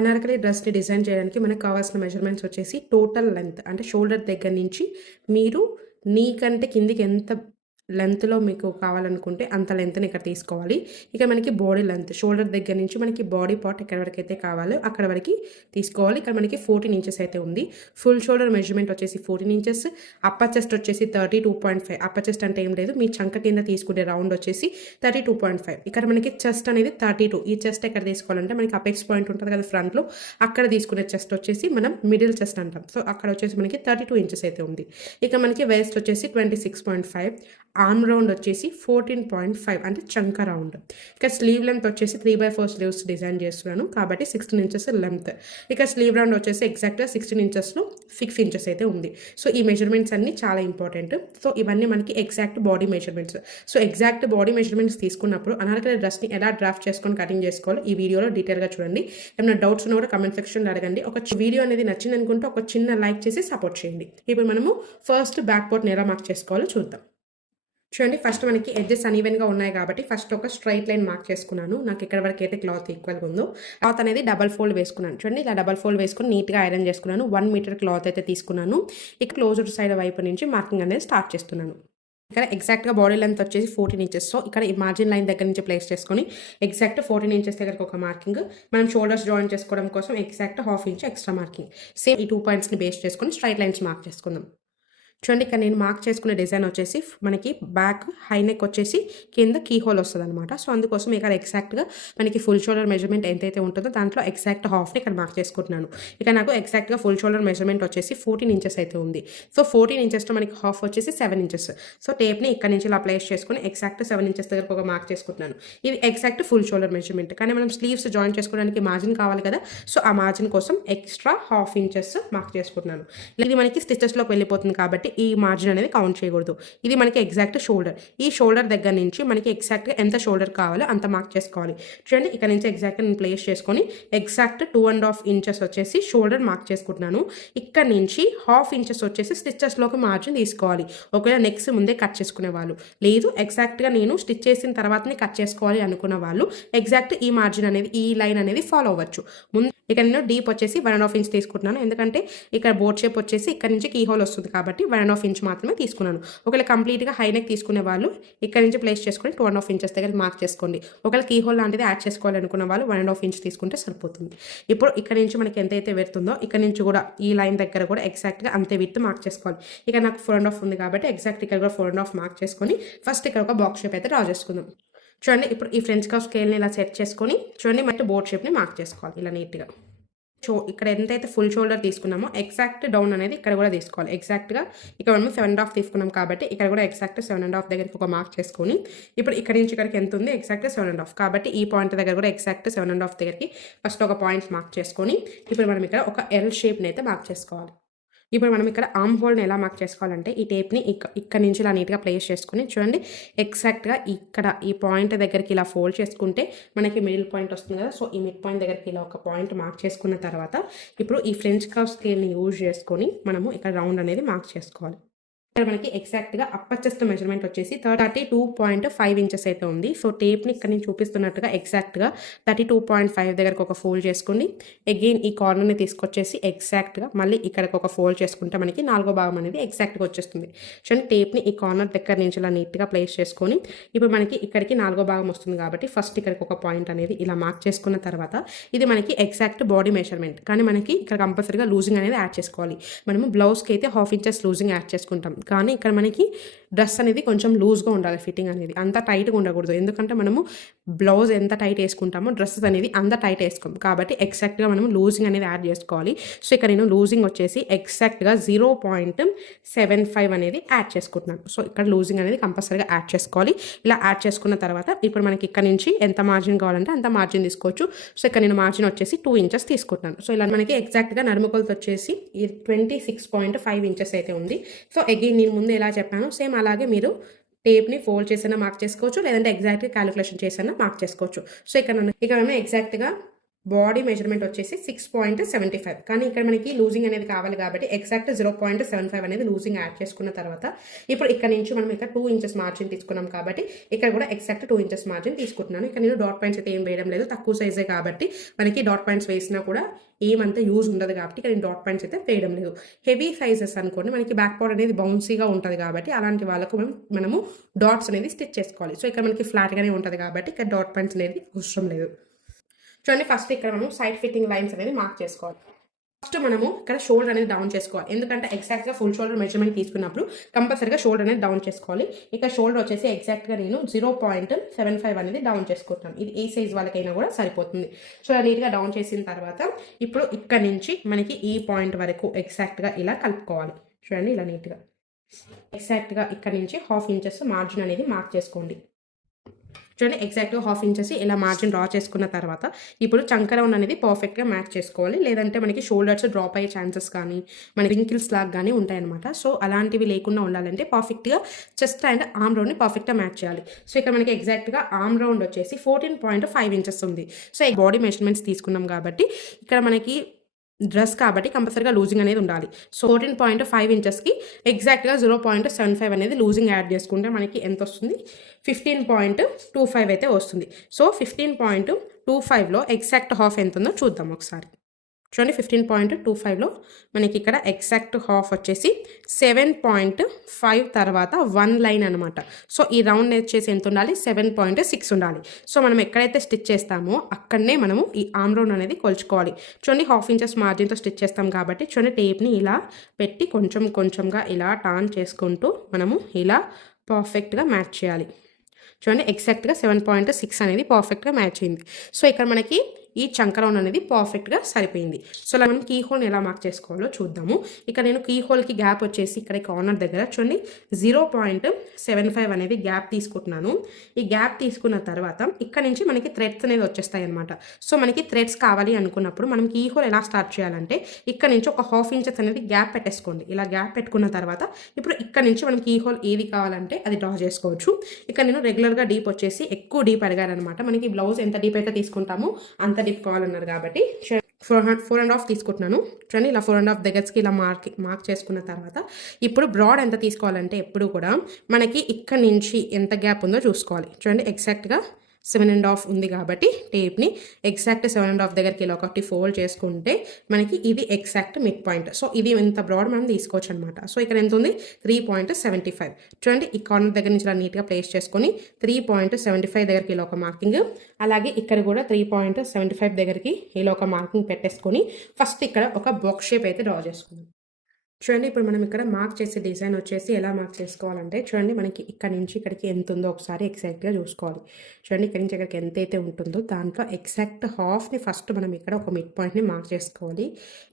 Anarkali డ్రెస్‌ని design చేయడానికి మనకు కావాల్సిన మెజర్‌మెంట్స్ వచ్చేసి టోటల్ లెంత్ అంటే షోల్డర్ దగ్గర నుంచి మీరు నీ కంటే కిందికి ఎంత లెంత్‌లో మీకు కావాలనుకుంటే అంత లెంత్‌ని ఇక్కడ తీసుకోవాలి. ఇక మనకి బాడీ లెంత్ షోల్డర్ దగ్గర నుంచి మనకి బాడీ పార్ట్ ఎక్కడి వరకైతే కావాలో అక్కడ వరకి తీసుకోవాలి. ఇక్కడ మనకి 14 ఇంచెస్ అయితే ఉంది. ఫుల్ షోల్డర్ మెజర్‌మెంట్ వచ్చేసి 14 ఇంచెస్, అప్పర్ చెస్ట్ వచ్చేసి 32.5. అప్పర్ చెస్ట్ అంటే ఏం లేదు, మీ చంక కింద తీసుకునే రౌండ్ వచ్చేసి 32.5. ఇక్కడ మనకి చెస్ట్ అనేది 32. ఈ చెస్ట్ ఎక్కడ తీసుకోవాలంటే మనకి అపెక్స్ పాయింట్ ఉంటుంది కదా ఫ్రంట్‌లో, అక్కడ తీసుకునే చెస్ట్ వచ్చేసి మనం మిడిల్ చెస్ట్ అంటాం. సో అక్కడ వచ్చేసి మనకి 32 ఇంచెస్ అయితే ఉంది. ఇక మనకి వేస్ట్ వచ్చేసి 26.5, ఆర్మ్ రౌండ్ వచ్చేసి 14.5 అంటే చంక రౌండ్. ఇక స్లీవ్ లెంత్ వచ్చేసి 3/4 స్లీవ్స్ డిజైన్ చేస్తున్నాను కాబట్టి 16 ఇంచెస్ లెంత్. ఇక స్లీవ్ రౌండ్ వచ్చేసి ఎగ్జాక్ట్గా 16 ఇంచెస్లో 6 ఇంచెస్ అయితే ఉంది. సో ఈ మెజర్మెంట్స్ అన్ని చాలా ఇంపార్టెంట్. సో ఇవన్నీ మనకి exact body measurements. So exact body measurements తీసుకున్నప్పుడు అనార్కలి డ్రెస్ని ఎలా డ్రాఫ్ట్ చేసుకొని కటింగ్ చేసుకోవాలో ఈ వీడియోలో డీటెయిల్గా చూడండి. ఏమైనా డౌట్స్ ఉన్నా కూడా కమెంట్ సెక్షన్లో అడగండి. ఒక వీడియో అనేది నచ్చింది అనుకుంటే ఒక చిన్న లైక్ చేసి సపోర్ట్ చేయండి. ఇప్పుడు మనము ఫస్ట్ బ్యాక్ పార్ట్ని ఎలా మార్క్ చేసుకోవాలో చూద్దాం. చూడండి, ఫస్ట్ మనకి ఎడ్జెస్ అన్ఈవెన్గా ఉన్నాయి కాబట్టి ఫస్ట్ ఒక స్ట్రైట్ లైన్ మార్క్ చేసుకున్నాను. నాకు ఎక్కడ వరకు అయితే క్లాత్ ఈక్వల్గా ఉందో క్లాత్ అనేది డబల్ ఫోల్డ్ వేసుకున్నాను. చూడండి, ఇలా డబల్ ఫోల్డ్ వేసుకుని నీట్గా ఐరన్ చేసుకున్నాను. 1 మీటర్ క్లాత్ అయితే తీసుకున్నాను. ఇక క్లోజ్డ్ సైడ్ వైపు నుంచి మార్కింగ్ అనేది స్టార్ట్ చేస్తున్నాను. ఇక్కడ ఎగ్జాక్ట్గా బాడీ లెంత్ వచ్చేసి 14 ఇంచెస్. సో ఇక్కడ ఈ మార్జిన్ లైన్ దగ్గర నుంచి ప్లేస్ చేసుకొని ఎగ్జాక్ట్ 14 ఇంచెస్ దగ్గరకు ఒక మార్కింగ్, మనం షోల్డర్స్ జాయిన్ చేసుకోవడం కోసం exact 1/2 inch extra marking. Same ఈ 2 పాయింట్స్ని బేస్ చేసుకొని స్ట్రైట్ లైన్స్ మార్క్ చేసుకుందాం. చూడండి, ఇక్కడ నేను మార్క్ చేసుకునే డిజైన్ వచ్చేసి మనకి బ్యాక్ హై నెక్ వచ్చేసి కింద కీ హోల్ వస్తుంది అనమాట. సో అందుకోసం ఇక్కడ ఎగ్జాక్ట్గా మనకి ఫుల్ షోల్డర్ మెజర్మెంట్ ఎంతైతే ఉంటుందో దాంట్లో ఎగ్జాక్ట్ హాఫ్ని ఇక్కడ మార్క్ చేసుకుంటున్నాను. ఇక నాకు ఎగ్జాక్ట్గా ఫుల్ షోల్డర్ మెజర్మెంట్ వచ్చేసి 14 ఇంచెస్ అయితే ఉంది. సో 14 ఇంచెస్లో మనకి హాఫ్ వచ్చేసి 7 ఇంచెస్. సో టేప్ని ఇక్కడ నుంచి ఇలా ప్లేస్ చేసుకుని ఎగ్జాక్ట్ 7 ఇంచెస్ దగ్గరకు ఒక మార్క్ చేసుకుంటున్నాను. ఇది ఎగ్జాక్ట్ ఫుల్ షోల్డర్ మెజర్మెంట్. కానీ మనం స్లీవ్స్ జాయిన్ చేసుకోవడానికి మార్జిన్ కావాలి కదా, సో ఆ మార్జిన్ కోసం ఎక్స్ట్రా 1/2 ఇంచెస్ మార్క్ చేసుకుంటున్నాను. ఇది మనకి స్టిచెస్లోకి వెళ్ళిపోతుంది కాబట్టి ఈ మార్జిన్ అనేది కౌంట్ చేయకూడదు. ఇది మనకి ఎగ్జాక్ట్ షోల్డర్. ఈ షోల్డర్ దగ్గర నుంచి మనకి ఎగ్జాక్ట్గా ఎంత షోల్డర్ కావాలో అంత మార్క్ చేసుకోవాలి. చూడండి, ఇక్కడ నుంచి ఎగ్జాక్ట్గా నేను ప్లేస్ చేసుకొని ఎగ్జాక్ట్ 2.5 ఇంచెస్ వచ్చేసి షోల్డర్ మార్క్ చేసుకుంటున్నాను. ఇక్కడ నుంచి 1/2 ఇంచెస్ వచ్చేసి స్టిచెస్లోకి మార్జిన్ తీసుకోవాలి. ఒకవేళ నెక్స్ట్ ముందే కట్ చేసుకునే వాళ్ళు, లేదు ఎగ్జాక్ట్గా నేను స్టిచ్ చేసిన తర్వాతనే కట్ చేసుకోవాలి అనుకున్న వాళ్ళు ఎగ్జాక్ట్ ఈ మార్జిన్ అనేది, ఈ లైన్ అనేది ఫాలో అవ్వచ్చు. ముందు ఇక్కడ నేను డీప్ వచ్చేసి 1.5 ఇంచ్ తీసుకుంటున్నాను. ఎందుకంటే ఇక్కడ బోట్ షేప్ వచ్చేసి ఇక్కడ నుంచి కీ హోల్ వస్తుంది కాబట్టి 1.5 ఇంచ్ మాత్రమే తీసుకున్నాను. ఒకవేళ కంప్లీట్గా హై నెక్ తీసుకునే వాళ్ళు ఇక్కడ నుంచి ప్లేస్ చేసుకొని 2.5 ఇంచెస్ దగ్గర మార్క్ చేసుకోండి. ఒకవేళ కీ హోల్ లాంటిది యాడ్ చేసుకోవాలనుకున్న వాళ్ళు 1.5 ఇంచ్ తీసుకుంటే సరిపోతుంది. ఇప్పుడు ఇక్కడ నుంచి మనకి ఎంతైతే వెళ్తుందో ఇక్కడ నుంచి కూడా ఈ లైన్ దగ్గర కూడా ఎగ్జాక్ట్గా అంతే విత్ మార్క్ చేసుకోవాలి. ఇక నాకు 4.5 ఉంది కాబట్టి ఎగ్జాక్ట్ ఇక్కడ కూడా 4.5 మార్క్ చేసుకొని ఫస్ట్ ఇక్కడ ఒక బాక్స్ షేప్ అయితే డ్రా చేసుకుందాం. చూడండి, ఇప్పుడు ఈ ఫ్రెంచ్ కర్వ్ స్కేల్ని ఇలా సెట్ చేసుకొని చూడండి మనకి బోట్ షేప్ని మార్క్ చేసుకోవాలి ఇలా నీట్గా. ఇక్కడ ఎంతైతే ఫుల్ షోల్డర్ తీసుకున్నామో ఎగ్జాక్ట్ డౌన్ అనేది ఇక్కడ కూడా తీసుకోవాలి. ఎగ్జాక్ట్గా ఇక్కడ మనం 7.5 తీసుకున్నాం కాబట్టి ఇక్కడ కూడా ఎగ్జాక్ట్ 7.5 దగ్గరికి ఒక మార్క్ చేసుకొని ఇప్పుడు ఇక్కడ నుంచి ఇక్కడికి ఎంత ఉంది ఎగ్జాక్ట్ 7.5 కాబట్టి ఈ పాయింట్ దగ్గర కూడా ఎగ్జాక్ట్ 7.5 దగ్గరికి ఫస్ట్ ఒక పాయింట్ మార్క్ చేసుకొని ఇప్పుడు మనం ఇక్కడ ఒక ఎల్ షేప్ని అయితే మార్క్ చేసుకోవాలి. ఇప్పుడు మనం ఇక్కడ ఆర్మ్ హోల్ని ఎలా మార్క్ చేసుకోవాలంటే ఈ టేప్ని ఇక్కడ నుంచి ఇలా నీట్గా ప్లేస్ చేసుకుని చూడండి ఎగ్జాక్ట్గా ఇక్కడ ఈ పాయింట్ దగ్గరికి ఇలా ఫోల్డ్ చేసుకుంటే మనకి మిడిల్ పాయింట్ వస్తుంది కదా. సో ఈ మిడ్ పాయింట్ దగ్గరికి ఇలా ఒక పాయింట్ మార్క్ చేసుకున్న తర్వాత ఇప్పుడు ఈ ఫ్రెంచ్ కర్వ్ స్కేల్ని యూజ్ చేసుకొని మనము ఇక్కడ రౌండ్ అనేది మార్క్ చేసుకోవాలి. ఇక్కడ మనకి ఎగ్జాక్ట్గా అప్పర్ చెస్ట్ మెజర్మెంట్ వచ్చేసి 32.5 ఇంచెస్ అయితే ఉంది. సో టేప్ని ఇక్కడ నేను చూపిస్తున్నట్టుగా ఎగ్జాక్ట్గా 32.5 దగ్గరకు ఒక ఫోల్డ్ చేసుకోండి. అగైన్ ఈ కార్నర్ని తీసుకొచ్చేసి ఎగ్జాక్ట్గా మళ్ళీ ఇక్కడికి ఒక ఫోల్డ్ చేసుకుంటే మనకి 4వ భాగం అనేది ఎగ్జాక్ట్గా వచ్చేస్తుంది. చూడండి, టేప్ని ఈ కార్నర్ దగ్గర నుంచి ఇలా నీట్గా ప్లేస్ చేసుకొని ఇప్పుడు మనకి ఇక్కడికి 4వ భాగం వస్తుంది కాబట్టి ఫస్ట్ ఇక్కడికి ఒక పాయింట్ అనేది ఇలా మార్క్ చేసుకున్న తర్వాత ఇది మనకి ఎగ్జాక్ట్ బాడీ మెజర్మెంట్. కానీ మనకి ఇక్కడ కంపల్సరీగా లూజింగ్ అనేది యాడ్ చేసుకోవాలి. మనము బ్లౌజ్కి అయితే 1/2 ఇంచెస్ లూజింగ్ యాడ్ చేసుకుంటాం, కానీ ఇక్కడ మనకి డ్రెస్ అనేది కొంచెం లూజ్గా ఉండాలి. ఫిట్టింగ్ అనేది అంత టైట్గా ఉండకూడదు. ఎందుకంటే మనము బ్లౌజ్ ఎంత టైట్ వేసుకుంటామో డ్రెస్సెస్ అనేది అంత టైట్ వేసుకోం కాబట్టి ఎగ్జాక్ట్గా మనం లూజింగ్ అనేది యాడ్ చేసుకోవాలి. సో ఇక్కడ నేను లూజింగ్ వచ్చేసి ఎగ్జాక్ట్గా 0.75 అనేది యాడ్ చేసుకుంటున్నాను. సో ఇక్కడ లూజింగ్ అనేది కంపల్సరీగా యాడ్ చేసుకోవాలి. ఇలా యాడ్ చేసుకున్న తర్వాత ఇప్పుడు మనకి ఇక్కడ నుంచి ఎంత మార్జిన్ కావాలంటే అంత మార్జిన్ తీసుకోవచ్చు. సో ఇక్కడ నేను మార్జిన్ వచ్చేసి 2 ఇంచెస్ తీసుకుంటున్నాను. సో ఇలా మనకి ఎగ్జాక్ట్గా నడుముకొలత వచ్చేసి 26.5 ఇంచెస్ అయితే ఉంది. సో అగైన్ నేను ముందు ఎలా చెప్పాను సేమ్ అలాగే మీరు టేప్ని ఫోల్డ్ చేసినా మార్క్ చేసుకోవచ్చు, లేదంటే ఎగ్జాక్ట్గా క్యాలిక్యులేషన్ చేసినా మార్క్ చేసుకోవచ్చు. సో ఇక్కడ మేము ఎగ్జాక్ట్గా బాడీ మెజర్మెంట్ వచ్చేసి 6.75, కానీ ఇక్కడ మనకి లూజింగ్ అనేది కావాలి కాబట్టి ఎగ్జాక్ట్ 0.75 అనేది లూజింగ్ యాడ్ చేసుకున్న తర్వాత ఇప్పుడు ఇక్కడ నుంచి మనం ఇక్కడ 2 ఇంచెస్ మార్జిన్ తీసుకున్నాం కాబట్టి ఇక్కడ కూడా ఎగ్జాక్ట్ 2 ఇంచెస్ మార్జిన్ తీసుకుంటున్నాను. ఇక్కడ నేను డాట్ పాయింట్స్ అయితే ఏం వేయడం లేదు, తక్కువ సైజే కాబట్టి మనకి డాట్ పాయింట్స్ వేసినా కూడా ఏమంత యూజ్ ఉండదు కాబట్టి ఇక్కడ నేను డాట్ పాయింట్స్ అయితే వేయడం లేదు. హెవీ సైజెస్ అనుకోండి, మనకి బ్యాక్ పార్ట్ అనేది బౌన్సీగా ఉంటుంది కాబట్టి అలాంటి వాళ్ళకు మనము డాట్స్ అనేది స్టిచ్ చేసుకోవాలి. సో ఇక్కడ మనకి ఫ్లాట్గానే ఉంటుంది కాబట్టి ఇక్కడ డాట్ పాయింట్స్ అనేది అవసరం లేదు. చూడండి, ఫస్ట్ ఇక్కడ మనం సైడ్ ఫిట్టింగ్ లైన్స్ అనేది మార్క్ చేసుకోవాలి. ఫస్ట్ మనము ఇక్కడ షోల్డర్ అనేది డౌన్ చేసుకోవాలి, ఎందుకంటే ఎగ్జాక్ట్గా ఫుల్ షోల్డర్ మెజర్మెంట్ తీసుకున్నప్పుడు కంపల్సరీగా షోల్డర్ అనేది డౌన్ చేసుకోవాలి. ఇక్కడ షోల్డర్ వచ్చేసి ఎగ్జాక్ట్గా నేను 0.75 అనేది డౌన్ చేసుకుంటాను. ఇది ఏ సైజ్ వాళ్ళకైనా కూడా సరిపోతుంది. సో నీట్గా డౌన్ చేసిన తర్వాత ఇప్పుడు ఇక్కడ నుంచి మనకి ఈ పాయింట్ వరకు ఎగ్జాక్ట్గా ఇలా కలుపుకోవాలి. చూడండి, ఇలా నీట్గా ఎగ్జాక్ట్గా ఇక్కడ నుంచి 1/2 ఇంచెస్ మార్జిన్ అనేది మార్క్ చేసుకోండి. చూడండి, ఎగ్జాక్ట్గా 1/2 ఇంచెస్ ఇలా మార్జిన్ డ్రా చేసుకున్న తర్వాత ఇప్పుడు చంక రౌండ్ అనేది పర్ఫెక్ట్గా మ్యాచ్ చేసుకోవాలి, లేదంటే మనకి షోల్డర్స్ డ్రాప్ అయ్యే ఛాన్సెస్ కానీ మన రింకిల్స్ లాగా కానీ ఉంటాయన్నమాట. సో అలాంటివి లేకుండా ఉండాలంటే పర్ఫెక్ట్గా చెస్ట్ అండ్ ఆర్మ్ రౌండ్ని పర్ఫెక్ట్గా మ్యాచ్ చేయాలి. సో ఇక్కడ మనకి ఎగ్జాక్ట్గా ఆర్మ్ రౌండ్ వచ్చేసి 14.5 ఇంచెస్ ఉంది. సో ఈ బాడీ మెజర్మెంట్స్ తీసుకున్నాం కాబట్టి ఇక్కడ మనకి డ్రెస్ కాబట్టి కంపల్సరీగా లూజింగ్ అనేది ఉండాలి. సో 14.5 ఇంచెస్కి ఎగ్జాక్ట్గా 0.75 అనేది లూజింగ్ యాడ్ చేసుకుంటే మనకి ఎంత వస్తుంది, 15.25 అయితే వస్తుంది. సో 15.25లో ఎగ్జాక్ట్ హాఫ్ ఎంత ఉందో చూద్దాం ఒకసారి. చూడండి, 15.25లో మనకి ఇక్కడ ఎగ్జాక్ట్ హాఫ్ వచ్చేసి 7.5 తర్వాత 1 లైన్ అనమాట. సో ఈ రౌండ్ వచ్చేసి ఎంత ఉండాలి, 7.6 ఉండాలి. సో మనం ఎక్కడైతే స్టిచ్ చేస్తామో అక్కడనే మనము ఈ ఆర్మ్ రౌండ్ అనేది కొలుచుకోవాలి. చూడండి, 1/2 ఇంచెస్ మార్జిన్తో స్టిచ్ చేస్తాం కాబట్టి చూడండి టేప్ని ఇలా పెట్టి కొంచెం కొంచెంగా ఇలా టర్న్ చేసుకుంటూ మనము ఇలా పర్ఫెక్ట్గా మ్యాచ్ చేయాలి. చూడండి, ఎగ్జాక్ట్గా 7.6 అనేది పర్ఫెక్ట్గా మ్యాచ్ అయింది. సో ఇక్కడ మనకి ఈ చంక రౌండ్ అనేది పర్ఫెక్ట్గా సరిపోయింది. సో మనం కీ హోల్ని ఎలా మార్క్ చేసుకోవాలో చూద్దాము. ఇక్కడ నేను కీ హోల్కి గ్యాప్ వచ్చేసి ఇక్కడ కార్నర్ దగ్గర చూడండి 0.75 అనేది గ్యాప్ తీసుకుంటున్నాను. ఈ గ్యాప్ తీసుకున్న తర్వాత ఇక్కడ నుంచి మనకి థ్రెడ్స్ అనేది వచ్చేస్తాయి అనమాట. సో మనకి థ్రెడ్స్ కావాలి అనుకున్నప్పుడు మనం కీ హోల్ ఎలా స్టార్ట్ చేయాలంటే ఇక్కడ నుంచి ఒక 1/2 ఇంచెస్ అనేది గ్యాప్ పెట్టేసుకోండి. ఇలా గ్యాప్ పెట్టుకున్న తర్వాత ఇప్పుడు ఇక్కడ నుంచి మనం కీ హోల్ ఏది కావాలంటే అది డ్రా చేసుకోవచ్చు. ఇక్కడ నేను రెగ్యులర్గా డీప్ వచ్చేసి ఎక్కువ డీప్ అడిగారనమాట. మనకి బ్లౌజ్ ఎంత డీప్ అయితే తీసుకుంటామో అంత డీప్ కావాలన్నారు కాబట్టి 4.5 తీసుకుంటున్నాను. చూడండి, ఇలా 4.5 దగ్గరికి ఇలా మార్క్ చేసుకున్న తర్వాత ఇప్పుడు బ్రాడ్ ఎంత తీసుకోవాలంటే ఎప్పుడు కూడా మనకి ఇక్కడ నుంచి ఎంత గ్యాప్ ఉందో చూసుకోవాలి. చూడండి, ఎగ్జాక్ట్గా 7.5 ఉంది కాబట్టి టేప్ని ఎగ్జాక్ట్ 7.5 దగ్గరికి ఇలా ఒకటి ఫోల్డ్ చేసుకుంటే మనకి ఇది ఎగ్జాక్ట్ మిడ్ పాయింట్. సో ఇది ఎంత బ్రాడ్ మనం తీసుకోవచ్చు అనమాట. సో ఇక్కడ ఎంత ఉంది, 3.75. చూడండి, ఈ కార్నర్ దగ్గర నుంచి ఇలా నీట్గా ప్లేస్ చేసుకొని 3.75 దగ్గరికి ఇలా ఒక మార్కింగ్, అలాగే ఇక్కడ కూడా 3.75 దగ్గరికి ఇలా ఒక మార్కింగ్ పెట్టేసుకొని ఫస్ట్ ఇక్కడ ఒక బాక్స్ షేప్ అయితే డ్రా చేసుకుందాం. చూడండి, ఇప్పుడు మనం ఇక్కడ మార్క్ చేసే డిజైన్ వచ్చేసి ఎలా మార్క్ చేసుకోవాలంటే చూడండి మనకి ఇక్కడ నుంచి ఇక్కడికి ఎంత ఉందో ఒకసారి ఎగ్జాక్ట్గా చూసుకోవాలి. చూడండి, ఇక్కడ నుంచి ఇక్కడికి ఎంత అయితే ఉంటుందో దాంట్లో ఎగ్జాక్ట్ హాఫ్ని ఫస్ట్ మనం ఇక్కడ ఒక మిడ్ పాయింట్ని మార్క్ చేసుకోవాలి.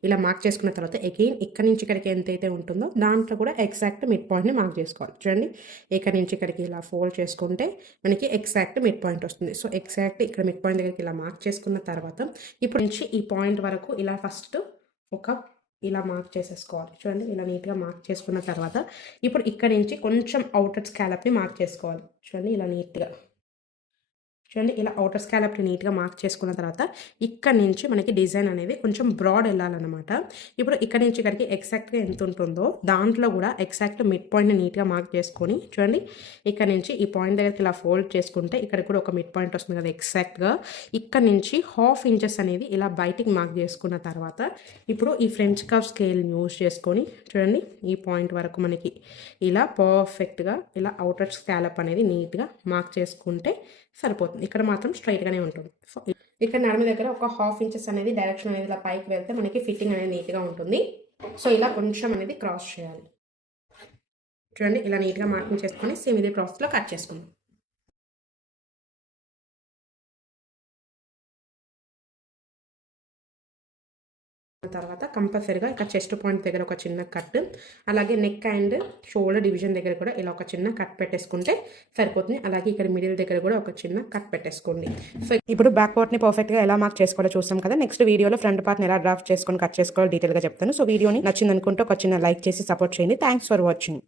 ఇలా మార్క్ చేసుకున్న తర్వాత అగైన్ ఇక్కడ నుంచి ఇక్కడికి ఎంత అయితే ఉంటుందో దాంట్లో కూడా ఎగ్జాక్ట్ మిడ్ పాయింట్ని మార్క్ చేసుకోవాలి. చూడండి, ఇక్కడ నుంచి ఇక్కడికి ఇలా ఫోల్డ్ చేసుకుంటే మనకి ఎగ్జాక్ట్ మిడ్ పాయింట్ వస్తుంది. సో ఎగ్జాక్ట్ ఇక్కడ మిడ్ పాయింట్ దగ్గరికి ఇలా మార్క్ చేసుకున్న తర్వాత ఇప్పుడు నుంచి ఈ పాయింట్ వరకు ఇలా ఫస్ట్ ఇలా మార్క్ చేసేసుకోవాలి. చూడండి, ఇలా నీట్గా మార్క్ చేసుకున్న తర్వాత ఇప్పుడు ఇక్కడ నుంచి కొంచెం అవుటర్ స్కాలప్ని మార్క్ చేసుకోవాలి. చూడండి, ఇలా నీట్గా చూడండి, ఇలా అవుటర్ స్కాలప్ని నీట్గా మార్క్ చేసుకున్న తర్వాత ఇక్కడ నుంచి మనకి డిజైన్ అనేది కొంచెం బ్రాడ్ వెళ్ళాలన్నమాట. ఇప్పుడు ఇక్కడ నుంచి ఇక్కడికి ఎగ్జాక్ట్గా ఎంత ఉంటుందో దాంట్లో కూడా ఎగ్జాక్ట్ మిడ్ పాయింట్ని నీట్గా మార్క్ చేసుకొని చూడండి ఇక్కడ నుంచి ఈ పాయింట్ దగ్గరికి ఇలా ఫోల్డ్ చేసుకుంటే ఇక్కడ కూడా ఒక మిడ్ పాయింట్ వస్తుంది కదా. ఎగ్జాక్ట్గా ఇక్కడ నుంచి 1/2 ఇంచెస్ అనేది ఇలా బయటికి మార్క్ చేసుకున్న తర్వాత ఇప్పుడు ఈ ఫ్రెంచ్ కర్వ్ స్కేల్ని యూజ్ చేసుకొని చూడండి ఈ పాయింట్ వరకు మనకి ఇలా పర్ఫెక్ట్గా ఇలా అవుటర్ స్కాలప్ అనేది నీట్గా మార్క్ చేసుకుంటే సరిపోతుంది. ఇక్కడ మాత్రం స్ట్రైట్గానే ఉంటుంది. సో ఇక్కడ నడుము దగ్గర ఒక 1/2 ఇంచెస్ అనేది డైరెక్షన్ అనేది ఇలా పైకి వెళ్తే మనకి ఫిట్టింగ్ అనేది నీట్గా ఉంటుంది. సో ఇలా కొంచెం అనేది క్రాస్ చేయాలి. చూడండి, ఇలా నీట్గా మార్కింగ్ చేసుకొని సేమ్ ఇదే ప్రాసెస్లో కట్ చేసుకుందాం. తర్వాత కంపల్సరీగా ఇక్కడ చెస్ట్ పాయింట్ దగ్గర ఒక చిన్న కట్, అలాగే నెక్ అండ్ షోల్డర్ డివిజన్ దగ్గర కూడా ఇలా ఒక చిన్న కట్ పెట్టేసుకుంటే సరిపోతుంది. అలాగే ఇక్కడ మిడిల్ దగ్గర కూడా ఒక చిన్న కట్ పెట్టేసుకోండి. సో ఇప్పుడు బ్యాక్ పార్ట్ని పర్ఫెక్ట్గా ఎలా మార్క్ చేసుకోవాలో చూస్తాం కదా. నెక్స్ట్ వీడియోలో ఫ్రంట్ పార్ట్ని ఎలా డ్రాఫ్ట్ చేసుకొని కట్ చేసుకోవాలో డీటెయిల్గా చెప్తాను. సో వీడియోని నచ్చింది అనుకుంటే ఒక చిన్న లైక్ చేసి సపోర్ట్ చేయండి. Thanks for watching.